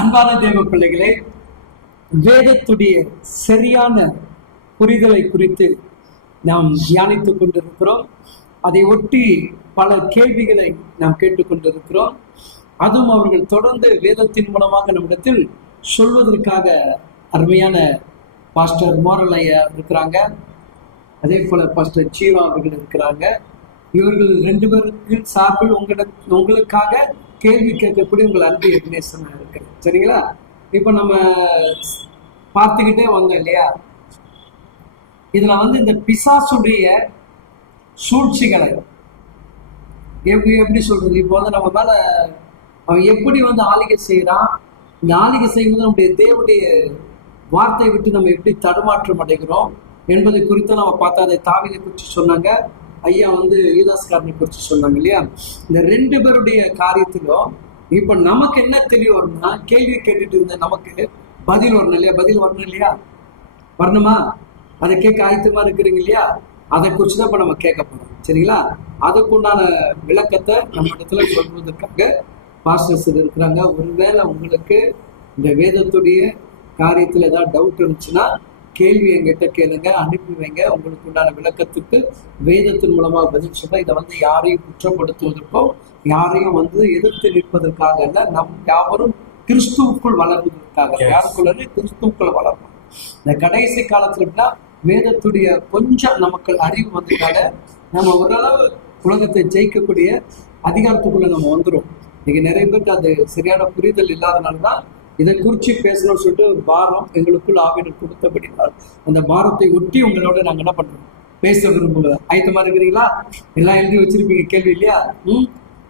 அன்பான தேவ பிள்ளைகளே, வேதத்துடைய சரியான புரிதலை குறித்து நாம் தியானித்துக் கொண்டிருக்கிறோம். அதை ஒட்டி பல கேள்விகளை நாம் கேட்டுக்கொண்டிருக்கிறோம். அதுவும் அவர்கள் தொடர்ந்து வேதத்தின் மூலமாக நம்மிடத்தில் சொல்வதற்காக அருமையான பாஸ்டர் மோரல் ஐயா இருக்கிறாங்க. அதே போல பாஸ்டர் ஜீவா அவர்கள் இருக்கிறாங்க. இவர்கள் 2 பேருக்கு சார்பில் உங்களுக்காக கேள்வி கேட்கக்கூடிய உங்கள் அன்பு எக்னேசன் இருக்கிறது. சரிங்களா? இப்போ நம்ம பார்த்துக்கிட்டே வந்தோம் இல்லையா? இதுல இந்த பிசாசுடைய சூழ்ச்சிகளை எப்படி சொல்றது? இப்போ நம்ம மேல அவன் எப்படி ஆளிகை செய்யறான், இந்த ஆளிகை செய்யும்போது நம்முடைய தேவனுடைய வார்த்தையை விட்டு நம்ம எப்படி தடுமாற்றம் அடைகிறோம் என்பதை குறித்து நம்ம பார்த்தா, அதை தாவீதை குறித்து சொன்னாங்க, ஐயா யூதாஸ்காரனை குறித்து சொன்னாங்க இல்லையா? இந்த 2 பேருடைய காரியத்திலும் இப்ப நமக்கு என்ன தெரிய வரும்னா, கேள்வி கேட்டுட்டு இருந்த நமக்கு பதில் வரணும் இல்லையா? பதில் வரணும் இல்லையா? வரணுமா? அதை கேட்க ஆயத்தமா இருக்கிறீங்க இல்லையா? அதை குறிச்சுதான் இப்ப நம்ம கேட்க போறோம். சரிங்களா? அதுக்குண்டான விளக்கத்தை நம்ம இடத்துல சொல்வதற்காக பாஸ்டர்ஸ் இருக்கிறாங்க. ஒருவேளை உங்களுக்கு இந்த வேதத்துடைய காரியத்துல ஏதாவது டவுட் இருந்துச்சுன்னா கேள்வி என்கிட்ட கேளுங்க, அனுப்பி வைங்க. உங்களுக்கு உண்டான விளக்கத்துக்கு வேதத்தின் மூலமாக பதில் சொல்ல. இதை யாரையும் குற்றப்படுத்துவதற்கோ யாரையும் எதிர்த்து நிற்பதற்காக அல்ல. நம் யாவரும் கிறிஸ்துவுக்குள் வளர்வதற்காக. யாருக்குள்ள? கிறிஸ்துவுக்குள் வளரணும். இந்த கடைசி காலத்துல வேதத்துடைய கொஞ்சம் நமக்கு அறிவு வந்ததுனால நம்ம ஓரளவு உலகத்தை ஜெயிக்கக்கூடிய அதிகாரத்துக்குள்ள நம்ம வந்துடும். இன்னைக்கு நிறைய பேருக்கு அது சரியான புரிதல் இல்லாதனால்தான் இதை குறித்து பேசணும்னு சொல்லிட்டு ஒரு பாரம் எங்களுக்குள் ஆவினர் கொடுத்தபடினால் அந்த பாரத்தை ஒட்டி உங்களோட நாங்கள் என்ன பண்றோம், பேச விரும்புகிறோம். ஆயத்தமா இருக்கிறீங்களா? எல்லாம் எழுதி வச்சிருப்பீங்க கேள்வி இல்லையா?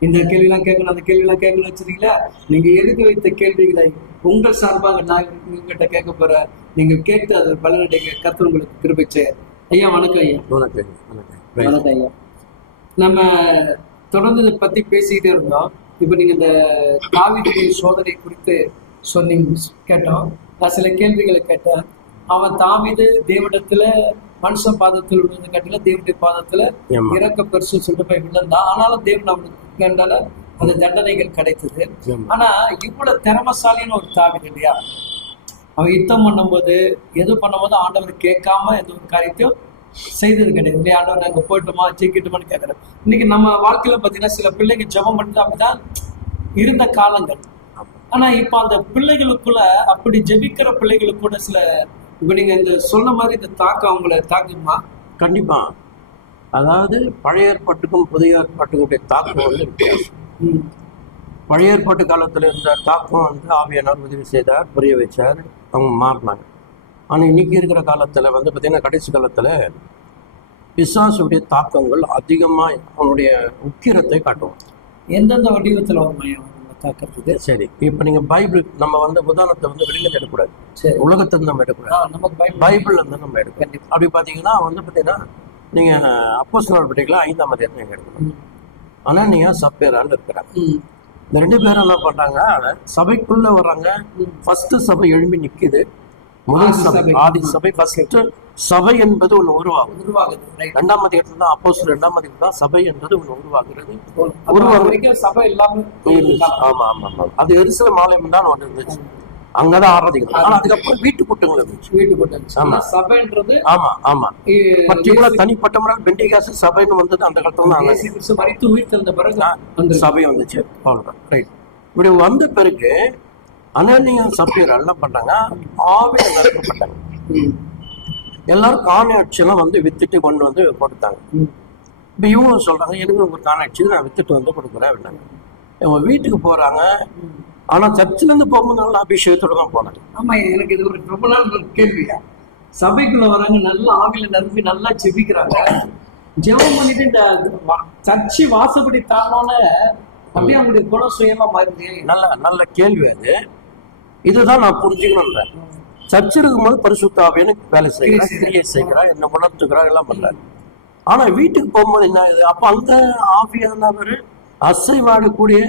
இந்த கேள்வியெல்லாம் கேட்கணும், அந்த கேள்வியெல்லாம் கேட்கணும் வச்சிருக்கீங்களா? நீங்க எழுதி வைத்த கேள்விகளை உங்கள் சார்பாக நான் உங்ககிட்ட கேட்க போறேன். நீங்க கேட்டு அதை பலனடைங்க. கர்த்தர் உங்களுக்கு கிருபை செய்ய. ஐயா வணக்கம். ஐயா வணக்கம் ஐயா. நம்ம தொடர்ந்து இதை பத்தி பேசிக்கிட்டே இருந்தோம். இப்போ நீங்க இந்த தாவீதுடைய சோதனை குறித்து சொன்னீங்க, கேட்டோம். நான் சில கேள்விகளை கேட்டேன். அவன் தாவீது தேவனிடத்துல மனுஷன் பாதத்தில் விழுந்து கட்டில தேவனுடைய பாதத்துல இறக்க பெருசுன்னு சொல்லிட்டு போய் விழுந்தான். ஆனாலும் தேவன் அவனுக்கு கண்டால அந்த தண்டனைகள் கிடைத்தது. ஆனா இவ்வளவு திறமசாலின்னு ஒரு தாவீது இல்லையா? அவன் யுத்தம் பண்ணும்போது எது பண்ணும்போது ஆண்டவர் கேட்காம எந்த ஒரு காரியத்தையும் செய்தது கிடையாது இல்லையா? ஆண்டவர் நாங்க போயிட்டோமா ஜெயிக்கிட்டோமான்னு கேட்கறேன். இன்னைக்கு நம்ம வாழ்க்கையில பாத்தீங்கன்னா சில பிள்ளைங்க ஜெபம் பண்ணிட்டு அப்படிதான் இருந்த காலங்கள். ஆனா இப்ப அந்த பிள்ளைகளுக்குள்ள அப்படி ஜெபிக்கிற பிள்ளைகளுக்கு கூட சில இப்ப நீங்க இந்த சொன்ன மாதிரி இந்த தாக்கம் அவங்கள தாக்குமா? கண்டிப்பா. அதாவது பழைய ஏற்பாட்டுக்கும் புதிய ஏற்பாட்டுக்குடைய தாக்கம் வித்தியாசம். பழைய ஏற்பாட்டு காலத்துல இருந்த தாக்கம் ஆவியானவர் உதவி செய்தார், புரிய வச்சார், அவங்க மாறினாங்க. ஆனா இன்னைக்கு இருக்கிற காலத்துல பாத்தீங்கன்னா கடைசி காலத்துல பிசாசுடைய தாக்கங்கள் அதிகமா அவனுடைய உக்கிரத்தை காட்டுவோம். எந்தெந்த வடிவத்துல ஒரு தாக்கத்துக்கு? சரி, இப்ப நீங்க பைபிள் நம்ம உதாரணத்தை வெளியில எடுக்கக்கூடாது, உலகத்துல நம்ம எடுக்கக்கூடாது, பைபிள்ல இருந்து நம்ம எடுக்கணும். அப்படி பாத்தீங்கன்னா பாத்தீங்கன்னா நீங்க அப்போஸ்தலர் பத்திரிக்கையில 5ஆம் அதிகாரம் நீங்க எடுக்கணும். அனனியா சப்பேரான்னு இருக்கிறாங்க. இந்த 2 பேரும் என்ன பண்றாங்க, சபைக்குள்ள வர்றாங்க. ஃபர்ஸ்ட் சபை எழும்பி நிக்குது. முதல் சபை, ஆதி சபை. ஃபர்ஸ்ட் சபை என்பது ஒண்ணு உருவாகுது. 2ஆம் அதிகாரத்துல தான் அப்போஸ்தலர் 2ஆம் அதிகாரத்துல தான் சபை என்பது ஒண்ணு உருவாகுறது. சபை இல்லாம ஆமா ஆமா ஆமா அது எருசலேம் ஆலயம் தான் ஒண்ணு இருந்துச்சு. அங்கதான் ஆராதிக்கணும். ஆனா அதுக்கப்புறம் வீட்டு கூட்டங்கள் இருந்துச்சு. வீட்டு கூட்டம். ஆமா, சபைன்றது ஆமா ஆமா பர்டிகுலர் தனிப்பட்ட முறையில் பெண்டிகாசு சபைன்னு வந்தது அந்த காலத்துல தான். மரித்து உயிர் தெழுந்த பிறகு அந்த சபை வந்துச்சு. அவ்வளவுதான். ரைட். இப்படி வந்த பிறகு அனனியா சப்பீரா என்ன பண்றாங்க, ஆவியில நிரப்பப்பட்டாங்க. எல்லாரும் காணாட்சி எல்லாம் வித்துட்டு கொண்டு கொடுத்தாங்க. இப்ப இவங்க சொல்றாங்க, எனக்கு ஒரு காணாட்சி நான் வித்துட்டு கொடுக்குறேன் அப்படின்னாங்க. இவங்க வீட்டுக்கு போறாங்க. ஆனா சர்ச்சில இருந்து போகும்போது நல்லா அபிஷேகத்தோட தான் போனாங்க. ஆமா, எனக்கு இது ஒரு ரொம்ப நாள் கேள்வியா. சபைக்குள்ள வராங்க, நல்லா ஆவியில நிரம்பி நல்லா ஜெபிக்கிறாங்க. ஜெபம் பண்ணிட்டு இந்த சர்ச்சு வாசப்படி தாண்டோன்னு அப்படியே அவங்களுடைய குணம் சுயமா மாறுது. நல்ல நல்ல கேள்வி அது. இதுதான் நான் புரிஞ்சுக்கணும். சர்ச்சு இருக்கும்போது பரிசுத்த ஆவியானவர் வேலை செய்கிறார், கிரியை செய்கிறார், என்ன உணர்த்துக்கிறார், எல்லாம் பண்றாரு. ஆனா வீட்டுக்கு போகும்போது என்ன ஆகுது? அப்ப அங்க ஆவியானவர் அசைவாடக்கூடிய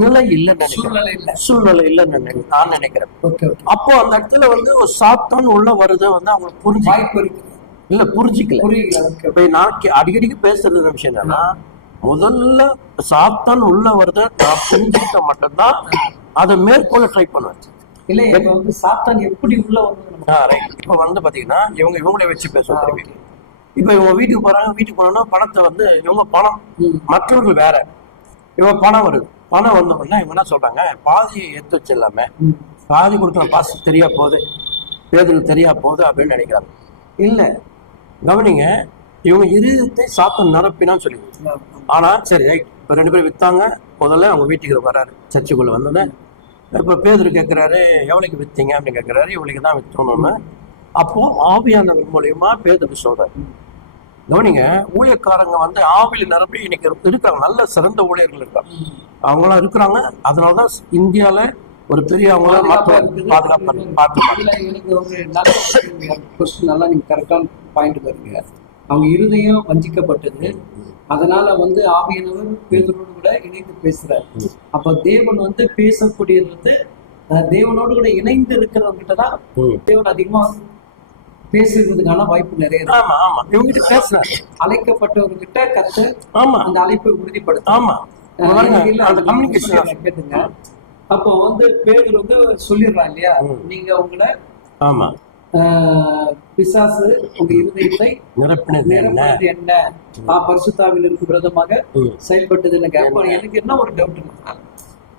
நிலை இல்லைன்னு நினைக்கிறேன், சூழ்நிலை இல்லைன்னு நான் நினைக்கிறேன். அப்போ அந்த இடத்துல வந்து ஒரு சாத்தான் உள்ள வருது வந்து அவங்களுக்கு புரிஞ்சிக்கல. இப்ப நான் அடிக்கடிக்கு பேசுறது விஷயம் என்னன்னா, முதல்ல சாத்தான் உள்ள வருத நான் புரிஞ்சுக்கிட்ட மட்டும்தான் அதை மேற்கொள்ள ட்ரை பண்ணுவேன். சாத்தான் எப்படி உள்ள வருது? இப்ப வந்து பாத்தீங்கன்னா இவங்களே வச்சு பேசுவோம் திரும்பி. இப்ப இவங்க வீட்டுக்கு போறாங்க, வீட்டுக்கு போனோம்னா பணத்தை வந்து இவங்க பணம், மற்றவர்கள் வேற, இவங்க பணம் வருது. பணம் வந்தோம்னா இவங்க என்ன சொல்றாங்க, பாதி எடுத்து வச்சு எல்லாமே பாதி கொடுக்குற பாசு தெரியா போகுது, பேருக்கு தெரியா போகுது அப்படின்னு நினைக்கிறாங்க. இல்ல, கவனிங்க, இவங்க இருதயத்தை சாத்தம் நிரப்பினான்னு சொல்லி. ஆனா சரி ரைட், இப்ப 2 பேரும் வித்தாங்க. முதல்ல அவங்க வீட்டுக்கு வர்றாரு, சர்ச்சுக்குள்ள வந்தோன்னே இப்ப பேதுரு கேட்கிறாரு, எவ்வளவுக்கு வித்தீங்க அப்படின்னு கேட்கிறாரு. இவளுக்கு தான் வித்தோம்னு. அப்போ ஆவியானவர் மூலியமா பேதுரு சொல்றாரு. கவனிங்க, ஊழியக்காரங்க வந்து ஆவியில நிரப்பி இன்னைக்கு இருக்காங்க, நல்ல சிறந்த ஊழியர்கள் இருக்காங்க, அவங்களாம் இருக்கிறாங்க. அதனாலதான் இந்தியால ஒரு பெரிய அவங்களாம் பாதுகாப்பு. எனக்கு ஒரு நல்ல கொஸ்டின், நல்லா நீங்க கரெக்டான பாயிண்ட் வருங்க. அவங்க இருதயம் வஞ்சிக்கப்பட்டது, அதனால வந்து ஆவியானவர் பேதுருவோடு கூட இணைந்து பேசுறாரு. அப்ப தேவன் வந்து பேசக்கூடியது வந்து தேவனோடு கூட இணைந்து இருக்கிறவங்க கிட்டதான் தேவன் அதிகமா பேசுறதுக்கான வாய்ப்பு நிறைய இருக்கு. அழைக்கப்பட்டவர்கிட்ட கத்து அந்த அழைப்பை உறுதிப்படுத்தும். கேட்டுங்க. அப்போ வந்து பேதுரு வந்து சொல்லிடுறான் இல்லையா, நீங்க உங்களை பிசாசு உங்க இருதயத்தை நிரப்பினது என்ன, பரிசுத்தாவினருக்கு விரோதமாக செயல்பட்டது என்ன. எனக்கு என்ன ஒரு டவுட்,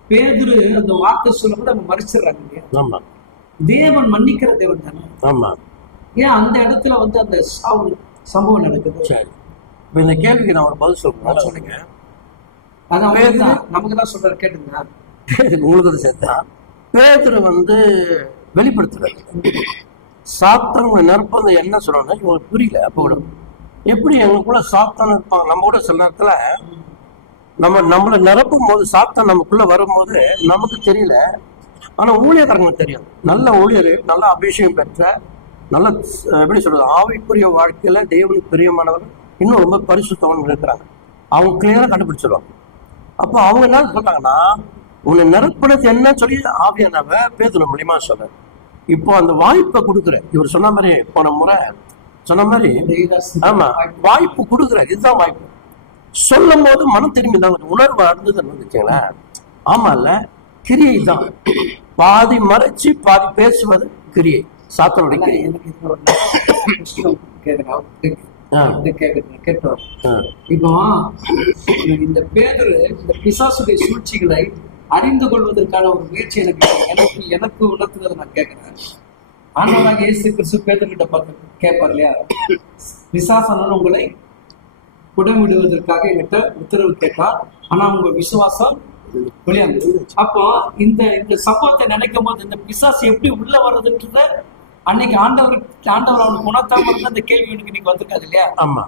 பேதுரு அந்த வார்த்தை சொல்ல கூட நம்ம மறிச்சிடறாங்க இல்லையா. தேவன் மன்னிக்கிற தேவன் தானே, ஏன் அந்த இடத்துல வந்து அந்த சம்பவம் நடக்குது? சரி, இந்த கேள்விக்கு நான் ஒரு பதில் சொல்றேன். சொல்லுங்க. நமக்கு தான் சொல்றாரு, கேட்டுங்க. உங்களுக்கு சேர்த்தா பேதுரு வந்து வெளிப்படுத்துறாரு. சாத்தான நிரப்பது என்ன சொல்றாங்க இவங்களுக்கு புரியல. அப்போ கூட எப்படி எங்களுக்குள்ள சாத்தான் இருப்பாங்க? நம்ம கூட சில நேரத்துல நம்மளை நிரப்பும் போது சாத்தான் நமக்குள்ள வரும்போது நமக்கு தெரியல, ஆனா ஊழியக்காரங்க தெரியும். நல்ல ஊழியர், நல்ல அபிஷேகம் பெற்ற, நல்ல எப்படி சொல்றது, ஆவிக்குரிய வாழ்க்கையில தெய்வனுக்கு பிரியமானவர், இன்னும் ரொம்ப பரிசுத்தவன் இருக்கிறாங்க. அவங்க கிளியரா கண்டுபிடிச்சிருவாங்க. அப்போ அவங்க என்ன சொல்றாங்கன்னா, உன்னை நிரப்பினது என்ன சொல்லி ஆவியானவர் பேதுரு மூலியமா சொல்ற. இப்போ அந்த வாய்ப்பை கொடுக்குற, இவர் சொன்ன மாதிரி போன முறை சொன்ன மாதிரி, ஆமா வாய்ப்பு கொடுக்குற, இதுதான் வாய்ப்பு. சொல்லும் போது மனம் திரும்பி தான் உணர்வு அடைந்ததுன்னு வச்சுங்களேன். ஆமா இல்ல, கிரியை தான். பாதி மறைச்சு பாதி பேசுவது கிரியை, சாத்தனுடைய கிரியை. இப்போ இந்த பேதுரு இந்த பிசாசுடைய சூழ்ச்சிகளை அறிந்து கொள்வதற்கான ஒரு முயற்சி எனக்கு உணர்த்துறதை நான் கேட்கிறேன். ஆண்டவராக இயேசு கிறிஸ்து பேதுருகிட்ட பார்த்து கேட்பார் இல்லையா, பிசாசானவர் உங்களை புடமிடுவதற்காக என்கிட்ட உத்தரவு கேட்டார், ஆனா உங்க விசுவாசம் வெளியாகுது. அப்போ இந்த சம்பவத்தை நினைக்கும் போது இந்த பிசாசு எப்படி உள்ள வர்றதுன்றத அன்னைக்கு ஆண்டவர் அவனுக்கு உணர்த்தாம இருந்தா அந்த கேள்வி எனக்கு இன்னைக்கு வந்திருக்காது இல்லையா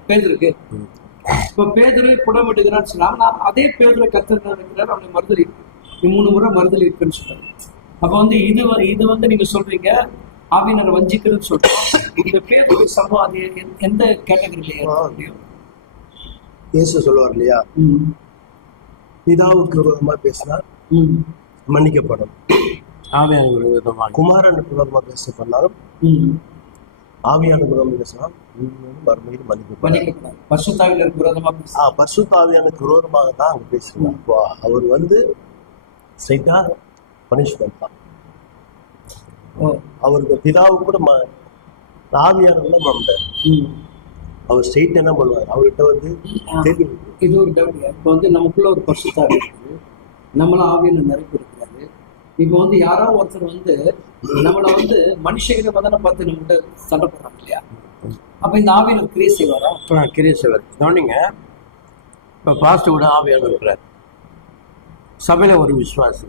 பேதுருக்கு. இப்ப பேதுரு புடமிடுகிறான்னு சொன்னாங்க, அதே பேதுரை கத்தர் இருக்கிறார், அவனை மறுதலி 3 முறை மறுதலி இருக்குன்னு சொல்றாங்க. அப்ப வந்து இது வந்து நீங்க சொல்றீங்க ஆவியினரை வஞ்சிக்கிறதுன்னு சொல்றோம். இந்த பேதுரு சம்பவம் அது எந்த கேட்டகரியில முடியும்? இயேசு சொல்லுவார் இல்லையா, பிதாவுக்கு விரோதமா பேசினா மன்னிக்கப்படும், குமாரனுக்கு விரோதமா பேசப்பட்டாலும் ஆவியான விரோதம் பேசினா மறுமையில் மன்னிக்கப்படும். பரிசுத்தாவியானுக்கு விரோதமாக தான் அங்க பேசுறாங்க. அப்போ அவர் வந்து ஸ்ட்ரைட்டா பனிஷ்மெண்ட் தான். அவருக்கு பிதாவுக்கு கூட ஆவியானவர் மாட்டார். அவர் ஸ்ட்ரெயிட் என்ன பண்ணுவார், அவர்கிட்ட வந்து தெரியும். இது ஒரு டவுட். இப்போ வந்து நமக்குள்ள ஒரு பரிசுத்தாவி இருக்குது, நம்மள ஆவியான நிறைப்பு இருக்கிறாரு. இப்போ வந்து யாரோ ஒருத்தர் வந்து நம்மளை வந்து மனுஷகிட்ட மதனை பார்த்து நம்மகிட்ட சண்டை போடுறாங்க இல்லையா, அப்ப இந்த ஆவியான கிரியை செய்வாரா? கிரியை செய்வார். கவனிங்க, இப்போ பாஸ்டர் கூட ஆவியான இருக்கிறார், சபையில ஒரு விசுவாசி,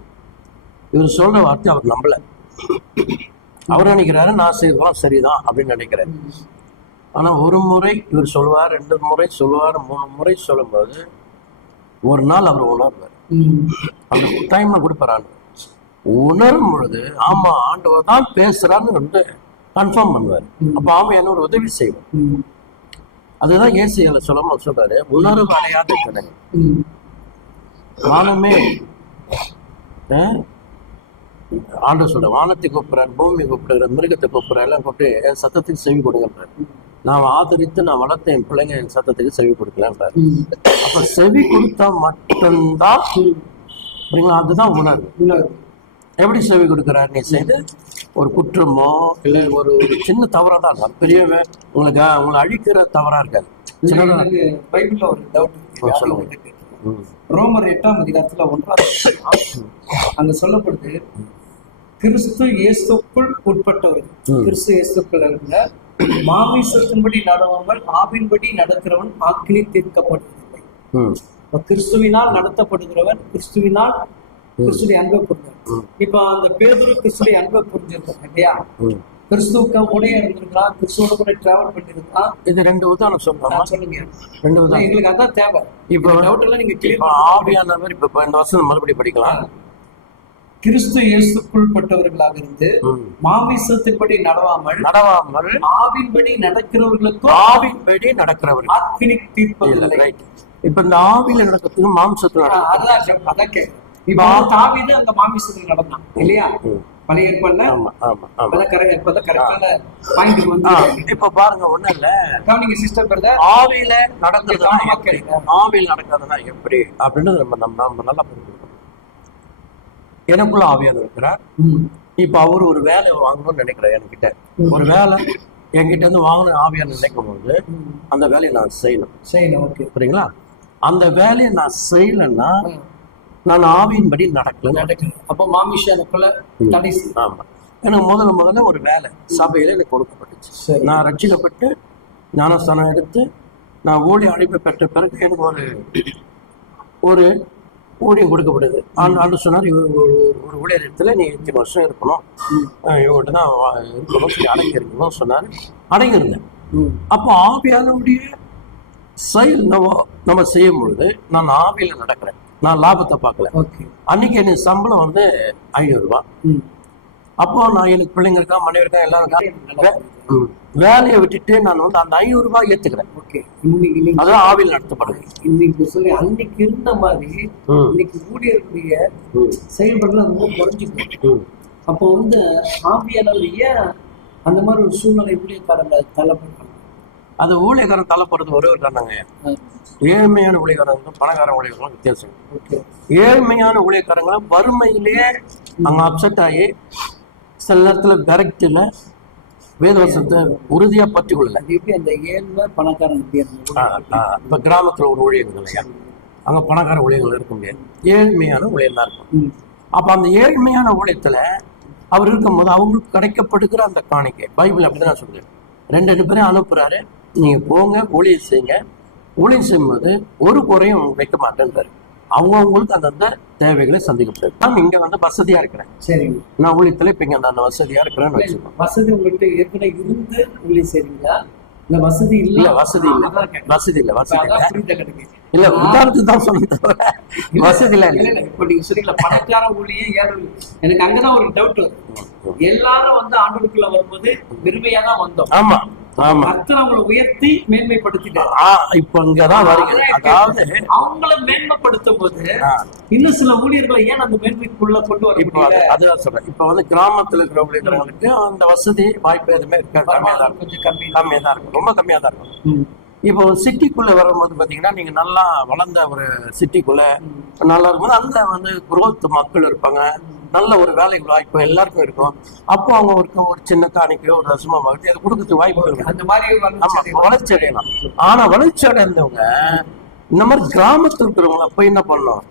இவர் சொல்ற வார்த்தை அவர் நம்பல. அவர் நினைக்கிறாரு நான் செய்யறதுலாம் சரிதான் அப்படின்னு நினைக்கிறாரு. ஆனா ஒரு முறை இவர் சொல்லுவார், 2 முறை சொல்லுவார், 3 முறை சொல்லும்போது ஒரு நாள் அவர் உணர்வார். அந்த டைம்ல கொடுப்பாரு. உணரும் பொழுது ஆமா ஆண்டவர் தான் பேசுறான்னு வந்து கன்ஃபார்ம் பண்ணுவார். அப்ப ஆமையான ஒரு உதவி செய்வார். அதுதான் ஏசியால சொல்றாரு, உணர்வு அடையாத ஜனங்கள் வானமே ஆண்டு சொல்ற வானத்தை கூப்பிடுறாரு, பூமி கூப்பிடுறாரு, மிருகத்தை கூப்பிடுறாரு, எல்லாம் கூப்பிட்டு என் சத்தத்துக்கு செவி கொடுங்கன்றாரு. நான் ஆதரித்து நான் வளர்த்த என் பிள்ளைங்க என் சத்தத்துக்கு செவி கொடுக்கலான்றாரு. அப்ப செவி கொடுத்தா மட்டும்தான் அப்படிங்களா, அதுதான் உணர்வு. எப்படி செவி கொடுக்குறாரு? நீ செய்து ஒரு குற்றமோ இல்லை ஒரு சின்ன தவறா தான் இருக்கும், பெரிய உங்களை அழிக்கிற தவறா இருக்காது. பைபிள்ல ஒரு டவுட் சொல்லுங்க. ரோமர் 8ஆம் அதிகாரத்துல 1 அங்க சொல்லப்படுது, கிறிஸ்து இயேசுக்குள் உட்பட்டவர்கள், கிறிஸ்து இயேசுக்குள் இருந்த மாமிசத்தின்படி நடவாமல் ஆவின்படி நடக்கிறவன் ஆக்கினி தீர்க்கப்படுவதில்லை. கிறிஸ்துவினால் நடத்தப்படுகிறவன் கிறிஸ்துவினால் கிறிஸ்துடைய அன்பை புரிஞ்சார். இப்ப அந்த பேதுரு கிறிஸ்துடைய அன்பை புரிஞ்சிருக்காங்க இல்லையா? கிறிஸ்துவுக்கு உடைய இருந்திருக்கலாம், கிறிஸ்துவோட கூட டிராவல் பண்ணிருக்கலாம். இது 2 உதாரணம் சொல்றேன், சொல்லுங்க. 2 உதாரணம் எங்களுக்கு அதான் தேவை. இப்போ டவுட் எல்லாம் நீங்க கிளியர் ஆவியானவர் இப்ப இந்த வருஷம் மறுபடியும் படிக்கலாம். கிறிஸ்து இயேசுக்குள் பட்டவர்களாக இருந்து மாமிசத்தின்படி நடவாமல் ஆவின்படி நடக்கிறவர்களுக்கும் ஆவின்படி நடக்கிறவர்கள் ஆக்கினி தீர்ப்பதில்லை. இப்ப இந்த ஆவியில நடக்கிறதுக்கு மாம்சத்துல அதான் இப்ப தாவீது அந்த மாமிசத்துல நடந்தான் இல்லையா? பழைய ஏற்பாடுல கரெக்டான பாயிண்ட் வந்து இப்ப பாருங்க, ஒண்ணு இல்ல நீங்க சிஸ்டர் பிரதர் ஆவியில நடக்கிறது, ஆவியில் நடக்கிறதுனா எப்படி அப்படின்னு நம்ம நல்லா புரிஞ்சுக்கணும். எனக்குள்ள ஆவியானவர் இருக்கிறார். இப்ப அவர் ஒரு வேலை வாங்கணும்னு நினைக்கிறார். என்கிட்ட ஒரு வேலை என்கிட்ட இருந்து வாங்கணும் ஆவியானவர் நினைக்கும் போது அந்த வேலையை நான் செய்யணும். ஓகே, புரியுங்களா? அந்த வேலையை நான் செய்யலைன்னா நான் ஆவியின்படி நடக்கல. அப்போ மாமிஷனுக்குள்ள தடை. ஆமா, எனக்கு முதல்ல ஒரு வேலை சபையில எனக்கு கொடுக்கப்பட்டுச்சு. நான் ரட்சிக்கப்பட்டு ஞானஸ்தானம் எடுத்து நான் ஊழிய அழைப்பு பெற்ற பிறகு எனக்கு ஒரு ஊழியம் கொடுக்கப்படுது. ஆண்டு சொன்னார், ஒரு ஊழியத்துல நீ இத்தனை வருஷம் இருக்கணும், இவங்கள்ட்ட தான் இருக்கணும், அடங்கி இருக்கணும் சொன்னாரு. அடங்கியிருந்தேன். அப்போ ஆவியானுடைய செயல் நம்ம செய்யும் பொழுது நான் ஆவியில நடக்கிறேன். நான் லாபத்தை பார்க்கல. அன்னைக்கு எனக்கு சம்பளம் வந்து 500 ரூபாய். அப்போ நான் எனக்கு பிள்ளைங்க இருக்கா, மனைவி இருக்கா, எல்லாரும் வேலையை விட்டுட்டு நான் வந்து அந்த 500 ரூபாய் ஏத்துக்கிறேன். அதான் ஆவியில் நடத்தப்படுது. இன்னைக்கு சொல்லி அன்னைக்கு இருந்த மாதிரி இன்னைக்கு ஊழியர்களுடைய செயல்பாடுலாம் ரொம்ப குறைஞ்சிருக்கு. அப்போ வந்து ஆவியானவர் ஏன் அந்த மாதிரி ஒரு சூழ்நிலை ஊழியக்காரங்க தள்ளப்படுறாங்க? அது ஊழியக்காரன் தள்ளப்படுறது ஒரே ஒரு காரணங்க. ஏழ்மையான ஊழியக்காரங்களும் பணக்கார ஊழியர்களும் வித்தியாசம். ஏழ்மையான ஊழியக்காரங்களை வறுமையிலேயே அங்க அப்செட் ஆகி சில நேரத்துல டைரக்ட்ல வேதவசத்தை உறுதியா பற்றி கொள்ளல. அந்த ஏழ்மை பணக்காரன் இப்ப கிராமத்துல ஒரு ஊழியர்கள் இல்லையா, அங்க பணக்கார ஊழியர்கள் இருக்க முடியாது, ஏழ்மையான ஊழியர் தான் இருக்கும். அப்ப அந்த ஏழ்மையான ஊழியத்துல அவர் இருக்கும்போது அவங்களுக்கு கிடைக்கப்படுகிற அந்த காணிக்கை பைபிள் அப்படிதான் சொல்றேன். 2 பேரையும் அனுப்புறாரு, நீங்க போங்க ஊழியம் செய்யுங்க. ஊழியம் செய்யும்போது ஒரு குறையும் வைக்க மாட்டேன்றாரு. அவங்களுக்கு அந்தந்த தேவைகளை சந்திக்கப்பட்டது. நான் இங்க வந்து வசதியா இருக்கிறேன். சரி, நான் ஊழியத்துல இப்ப இங்க நான் வசதியா இருக்கிறேன்னு வச்சுக்கோங்க. வசதி உங்கள்கிட்ட ஏற்கனவே இருந்து ஊழியம் செய்றீங்களா? இல்ல வசதி இல்ல? வசதி இல்ல. இல்ல உதாரணத்துக்கு தான் சொன்ன வசதி இல்ல. இப்ப நீங்க சொன்னீங்களா பணக்கார ஊழியம் ஏழை, எனக்கு அங்கதான் ஒரு டவுட் வருது. எல்லாரும் வந்து ஆண்டவருக்குள்ள வரும்போது பெருமையா தான் வந்தோம். ஆமா ஆமா, கர்த்தர் அவங்களை உயர்த்தி மேன்மைப்படுத்திட்டாரு. இப்ப இங்கதான் வருது. அதாவது அவங்கள மேன்மைப்படுத்தும் போது இன்னும் சில ஊழியர்களை ஏன் அந்த மேன்மைக்குள்ள கொண்டு வர முடியல? அதுதான் சொல்றேன். இப்ப வந்து கிராமத்துல இருக்கிற ஊழியர்களுக்கு அந்த வசதி வாய்ப்பு எதுவுமே இருக்காது, கொஞ்சம் கம்மியா தான் இருக்கும், ரொம்ப கம்மியா தான் இருக்கும். இப்போ சிட்டிக்குள்ள வரும்போது பாத்தீங்கன்னா நீங்க நல்லா வளர்ந்த ஒரு சிட்டிக்குள்ள நல்லா இருக்கும்போது அந்த வந்து குரோத் மக்கள் இருப்பாங்க, நல்ல ஒரு வேலை வாய்ப்பு எல்லாருக்கும் இருக்கும். அப்போ அவங்க ஒரு சின்ன காணிக்கையோ ஒரு ரசமா வாங்கி அதை கொடுக்கறதுக்கு வாய்ப்பு இருக்கும். அந்த மாதிரி வளர்ச்சி அடையலாம். ஆனா வளர்ச்சி அடைந்தவங்க இந்த மாதிரி கிராமத்தில் இருக்கிறவங்க போய் என்ன பண்ணணும்,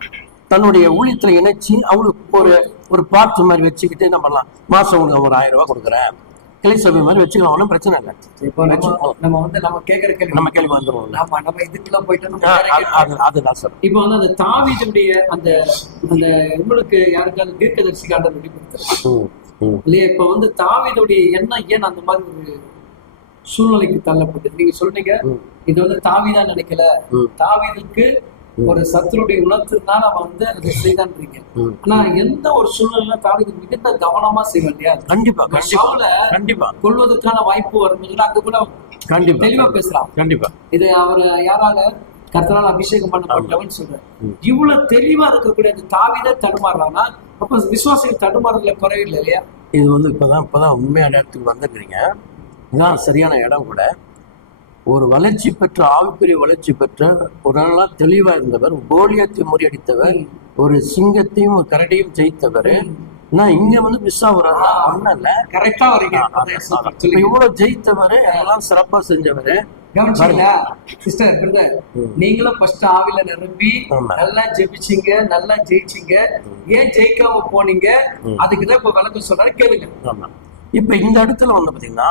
தன்னுடைய ஊழியத்துல இணைச்சு அவங்களுக்கு ஒரு பார்ட் மாதிரி வச்சுக்கிட்டு என்ன பண்ணலாம், மாசம் உங்களுக்கு ஒரு 1000 ரூபாய் கொடுக்குறேன், கிளை சபை மாதிரி வச்சுக்கலாம், ஒன்றும் பிரச்சனை இல்லை. நம்ம கேட்கற கேள்வி வந்துடும். நம்ம இதுக்குள்ள போயிட்டு அதுதான் சார். இப்போ வந்து அந்த தாவீதுடைய அந்த உங்களுக்கு யாருக்காவது தீர்க்கதரிசிக்காக வெளிப்படுத்துறாரு. இல்லையா? இப்ப வந்து தாவீதுடைய எண்ணம் ஏன் அந்த மாதிரி ஒரு சூழ்நிலைக்கு தள்ளப்பட்டது? நீங்க சொல்றீங்க இது வந்து தாவீதா நினைக்கல, தாவீதுக்கு ஒரு சத்துருடைய உணர்த்துனால அவன் வந்து அதை செய்தான்றீங்க. ஆனா எந்த ஒரு சூழ்நிலை தாவீது மிகுந்த கவனமா செய்வான் இல்லையா? கண்டிப்பா கண்டிப்பா கொள்வதற்கான வாய்ப்பு வரும்போது அங்க கூட கண்டிப்பா தெளிவா பேசுறான். கண்டிப்பா இது அவர் யாரால கர்த்தரால் அபிஷேகம் பண்ணப்பட்டவன் சொல்றாரு. இவ்வளவு தெளிவா இருக்கக்கூடிய அந்த தாவீதை தடுமாறுறான்னா அப்ப விசுவாசிகள் தடுமாறதுல குறையில்லை இல்லையா? இது வந்து இப்பதான் உண்மையான இடத்துக்கு வந்திருக்கிறீங்க. இதுதான் சரியான இடம் கூட. ஒரு வளர்ச்சி பெற்ற ஆவிக்குரிய வளர்ச்சி பெற்ற ஒரு நாளா தெளிவா இருந்தவர், கோலியத்தை முறியடித்தவர், ஒரு சிங்கத்தையும் ஒரு கரடியும் ஜெயித்தவர். இங்க வந்து மிஸ் ஆகுறாங்க ஒண்ணு கரெக்டா வரீங்க. இவ்வளவு ஜெயித்தவர், எல்லாம் சிறப்பா செஞ்சவரு. சிஸ்டர் நீங்களும் ஃபர்ஸ்ட் ஆவில நிரம்பி நல்லா ஜெபிச்சீங்க, நல்லா ஜெயிச்சீங்க. ஏன் ஜெயிக்காம போனீங்க? அதுக்குதான் இப்ப விளக்கம் சொல்றாரு, கேளுங்க. இப்ப இந்த இடத்துல வந்து பாத்தீங்கன்னா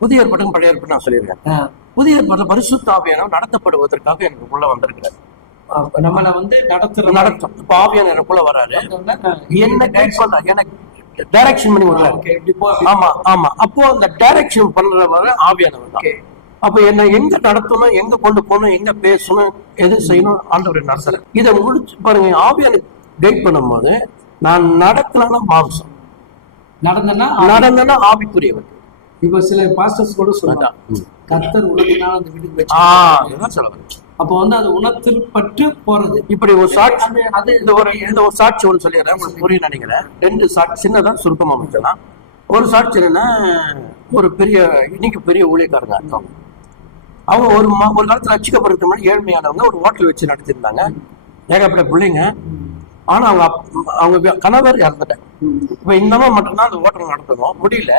புதிய ஏற்பாடும் பழைய ஏற்பாடு நான் சொல்லியிருக்கேன். புதிய ஏற்பாடுல பரிசுத்த ஆவியானவர் நடத்தப்படுவதற்காக எனக்கு உள்ள வந்திருக்கிறார். நம்மள வந்து நடத்தும். இப்ப ஆவியானவர் எனக்குள்ள வராரு, என்ன கைட் பண்றாரு, எனக்கு டைரக்ஷன் பண்ணி விடுறாரு. ஆமா ஆமா. அப்போ அந்த டைரக்ஷன் பண்றவர ஆவியானவர் தான். அப்ப என்ன எங்க நடத்தணும், எங்க கொண்டு போகணும், எங்க பேசணும், எது செய்யணும் ஆண்டவர் நடத்தல. இதை முடிச்சு பாருங்க. ஆவியான கைட் பண்ணும் போது நான் நடக்கலன்னா மாம்சம், நடந்தேன்னா ஆவிக்குரியவர். இப்ப சில பாஸ்டர்ஸ் கூட சொல்றாங்க கர்த்தர் உலகினால் அந்த வீட்டுக்கு வச்சு. அப்ப வந்து அது உணர்த்தப்பட்டு போறது. இப்படி ஒரு சாட்சி, இந்த ஒரு சாட்சி ஒன்று சொல்லிடுறேன், உங்களுக்கு புரியும் நினைக்கிறேன். 2 சாட்சி சின்னதான் சுருக்கமா முடிச்சலாம். ஒரு சாட்சி என்னன்னா, ஒரு இன்னைக்கு பெரிய ஊழியக்காரங்க அவங்க ஒரு காலத்துல ரட்சிக்கப்படுறதுக்கு முன்னாடி ஏழ்மையானவங்க ஒரு ஹோட்டல் வச்சு நடத்திருந்தாங்க. ஏகப்பட்ட பிள்ளைங்க. ஆனா அவங்க கணவர் இறந்துட்டாங்க. இப்ப இன்னமா மட்டும்தான் அந்த ஹோட்டல் நடத்தணும், முடியல.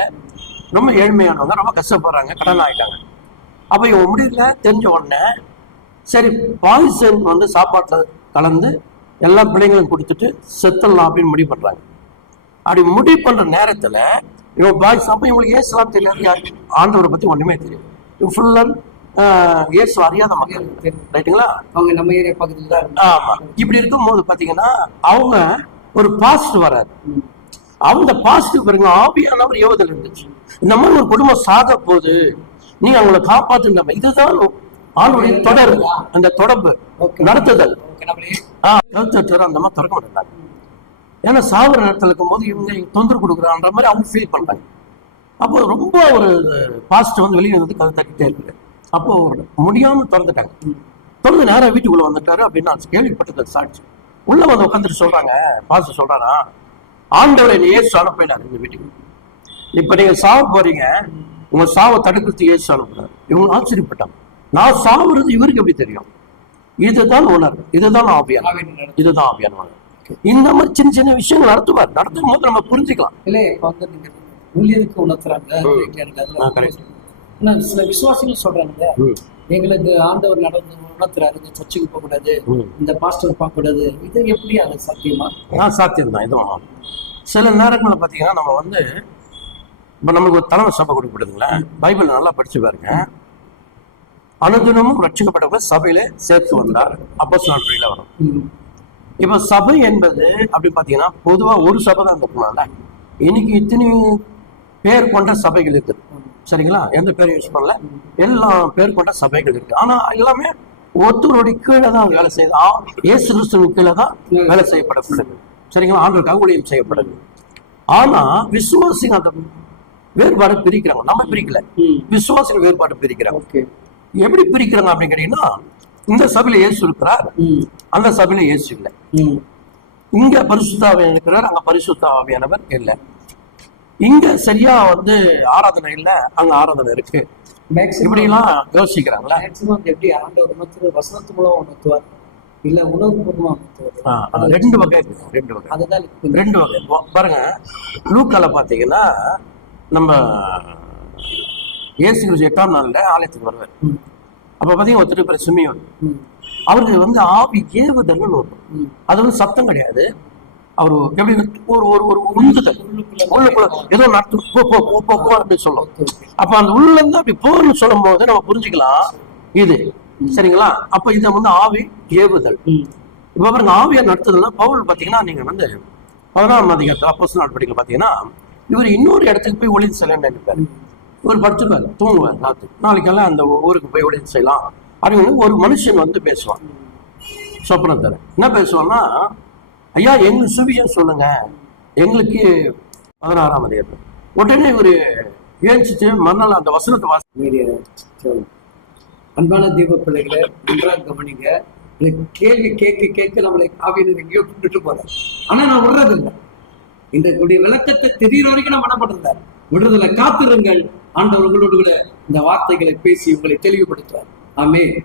ரொம்ப ஏழ்மையானவங்க, ரொம்ப கஷ்டப்படுறாங்க, கடன் ஆயிட்டாங்க. அப்ப இவங்க முடியல தெரிஞ்ச உடனே சரி பாய்சன் வந்து சாப்பாட்டுல கலந்து எல்லா பிள்ளைங்களும் கொடுத்துட்டு செத்தலாம் அப்படின்னு முடிவு பண்றாங்க. அப்படி முடிவு பண்ற நேரத்துல இவங்க பாய்ஸ், அப்ப இவங்களுக்கு ஏசுலாம் தெரியாது, ஆண்டவரை பத்தி ஒண்ணுமே தெரியாது. இவங்க ஃபுல்லா இயேசு அறியாத மக்கள், ரைட்டுங்களா? அவங்க நம்ம ஏரியா பக்கத்துல தான். ஆமா. இப்படி இருக்கும் போது பாத்தீங்கன்னா அவங்க ஒரு பாஸ்ட் வராது. அவங்க பாஸ்ட் பாருங்க, ஆவியானவர் ஏவுதல் இருந்துச்சு. இந்த மாதிரி ஒரு குடும்பம் சாக போது நீங்க அவங்களை காப்பாத்துங்க. இதுதான் ஆளுடைய தொடர், அந்த தொடர்பு நடத்துதல். அந்த மாதிரி திறக்க மாட்டாங்க. ஏன்னா சாகுற நேரத்தில் இருக்கும் போது இவங்க தொந்தரவு கொடுக்குறான்ற மாதிரி அவங்க ஃபீல் பண்றாங்க. அப்போ ரொம்ப ஒரு பாஸ்ட் வந்து வெளியே வந்து கதை தட்டிட்டே இருக்கு. அப்போ முடியாம திறந்துட்டாங்க. திறந்து நேரம் வீட்டுக்குள்ள வந்துட்டாரு அப்படின்னு நான் கேள்விப்பட்டது சாட்சி. உள்ள வந்து உட்காந்துட்டு சொல்றாங்க, பாஸ்ட் சொல்றாரா, ஆண்டவரை இயேசு அனுப்பினார் இந்த வீட்டுக்கு. இப்ப நீங்க சாவ போறீங்க, உங்க சாவை தடுக்கிறதுக்கு இயேசு அனுப்புறாரு. இவங்க ஆச்சரியப்பட்டாங்க. நான் சாவுறது இவருக்கு எப்படி தெரியும்? இதுதான் உணர்வு, இதுதான் ஆவியானவர், இதுதான் ஆவியானவர். இந்த மாதிரி சின்ன சின்ன விஷயங்கள் நடத்துவார். நடத்தும் போது நம்ம புரிஞ்சுக்கலாம். இல்ல இப்ப வந்து நீங்க ஊழியருக்கு உணர்த்துறாங்க. சில விசுவாசிகள் சொல்றாங்க, எங்களுக்கு ஆண்டவர் நடந்து உணர்த்துறாரு, இந்த சர்ச்சுக்கு போக கூடாது, இந்த பாஸ்டர் பார்க்க கூடாது. இது எப்படி அது சாத்தியமா? சாத்தியம் தான். இதுவும் சில நேரங்களில் பார்த்தீங்கன்னா நம்ம வந்து இப்போ நம்மளுக்கு ஒரு தலைமை சபை கொடுக்கப்படுதுங்களா, பைபிள் நல்லா படிச்சு பாருங்க. அனுதினமும் ரட்சிக்கப்பட்டவங்க சபையில சேர்த்து வந்தார் அப்போஸ்தலர் வரும். இப்ப சபை என்பது அப்படி பாத்தீங்கன்னா பொதுவா ஒரு சபை தான் இருக்கணும்ல. இன்னைக்கு இத்தனை பேர் கொண்ட சபைகள் இருக்கு, சரிங்களா? எந்த பேரும் யூஸ் பண்ணல, எல்லா பேர் கொண்ட சபைகள் இருக்கு. ஆனா எல்லாமே ஒருத்தருடைய கீழே தான் வேலை செய்யுது. இயேசு கிறிஸ்துவின் கீழே தான் வேலை செய்யப்படப்படுது, சரிங்களா? ஆண்டவருக்காக ஊழியம் செய்யப்படுது. ஆனா விசுவாசிகள் அந்த வேறுபாடு பிரிக்கிறாங்க. நம்ம பிரிக்கல, விசுவாசிகள் வேறுபாடு பிரிக்கிறாங்க. எப்படி பிரிக்கிறாங்க அப்படின்னு கேட்டீங்கன்னா, இந்த சபையில இயேசு இருக்கிறார், அந்த சபையில இயேசு இல்லை. இங்க பரிசுத்த ஆவியானவர் இருக்கிறார், அங்க பரிசுத்த ஆவியானவர் இல்லை. இங்க சரியா வந்து ஆராதனை இல்லை, அங்க ஆராதனை இருக்கு. இப்படி எல்லாம் யோசிக்கிறாங்களா? எப்படி ஆண்டவர் உணர்த்துவார்? வசனத்து மூலம் உணர்த்துவார், இல்ல உணர்வு மூலமா உணர்த்துவார்? ரெண்டு வகை பாருங்க. லூக்கால பாத்தீங்கன்னா நம்ம இயேசு கிறிஸ்து 8ஆம் நாள்ல ஆலயத்துக்கு வருவார். அப்ப பாத்தீங்கன்னா ஒருத்தர் பேர் சிமியோன், அவருக்கு வந்து ஆவி ஏவுதல்னு வரும். அது வந்து சத்தம் கிடையாது, அவரு எப்படி ஒரு ஒரு ஒரு உந்துதல் உள்ளுக்குள்ள ஏதோ நடத்து அப்படின்னு சொல்லும். அப்ப அந்த உள்ள இருந்து அப்படி போன்னு சொல்லும் போது நம்ம புரிஞ்சுக்கலாம் இது, சரிங்களா? அப்ப இதை வந்து ஆவி ஏவுதல். இப்ப பாருங்க, ஆவியா நடத்துதல்னா பவுல் பாத்தீங்கன்னா நீங்க வந்து 11ஆம் அதிகாரத்துல அப்போஸ்தலர் நடவடிக்கைகள் பாத்தீங்கன்னா இவர் இன்னொரு இடத்துக்கு போய் ஒளிந்து செய்யலாம்னு நினைப்பாரு. இவர் படுத்துப்பாரு, தூங்குவார் ராத்திரி. நாளைக்கெல்லாம் அந்த ஊருக்கு போய் ஒளிந்து செய்யலாம் அப்படின்னு ஒரு மனுஷன் வந்து பேசுவான் சொப்னத்தில். என்ன பேசுவான்னா, ஐயா எங்களுக்கு சுவிசேஷம் சொல்லுங்க, எங்களுக்கு 16ஆம் அதிகாரம். உடனே ஒரு ஏஞ்சிச்சு மறுநாள் அந்த வசனத்தை வாசி. அன்பான தீப பிள்ளைகளை நன்றாக கவனிங்க. கேள்வி கேட்க கேட்க நம்மளை ஆவியினர் எங்கேயோ கூப்பிட்டு போறேன். ஆனா நான் விடுறது இல்லை. இந்த விளக்கத்தை தெரிகிற வரைக்கும் நான் பண்ணப்படுறேன். விடுறதுல காத்திருங்கள். ஆண்டவர் உங்களோடு கூட இந்த வார்த்தைகளை பேசி உங்களை தெளிவுபடுத்துவார். ஆமென்.